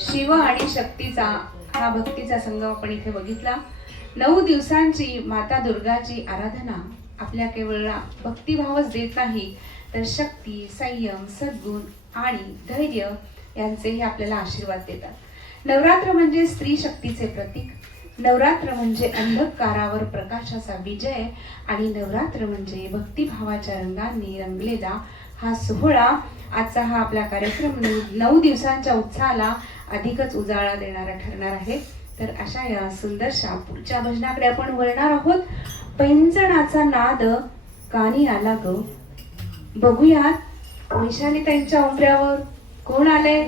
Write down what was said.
शिव आणि शक्तीचा हा भक्तीचा संगम आपण इथे बघितला. 9 दिवसांची माता दुर्गाची आराधना आपल्या केवळ भक्तिभावच देत नाही, तर शक्ती, संयम, सद्गुण आणि धैर्य यांचेही आपल्याला आशीर्वाद देतात. नवरात्र म्हणजे स्त्री शक्तीचे प्रतीक, नवरात्र म्हणजे अंधकारावर प्रकाशाचा विजय आणि नवरात्र म्हणजे भक्तिभावाच्या रंगांनी रंगलेला हा सोहळा. आजचा हा आपला कार्यक्रम 9 दिवसांच्या उत्साहाला अधिकच उजाळा देणारा ठरणार आहे. तर अशा या सुंदरशा पुढच्या भजनाकडे आपण वळणार आहोत. पैंजणाचा नाद कानी आला ग. बघूयात वैशाली त्यांच्या उंबऱ्यावर कोण आले.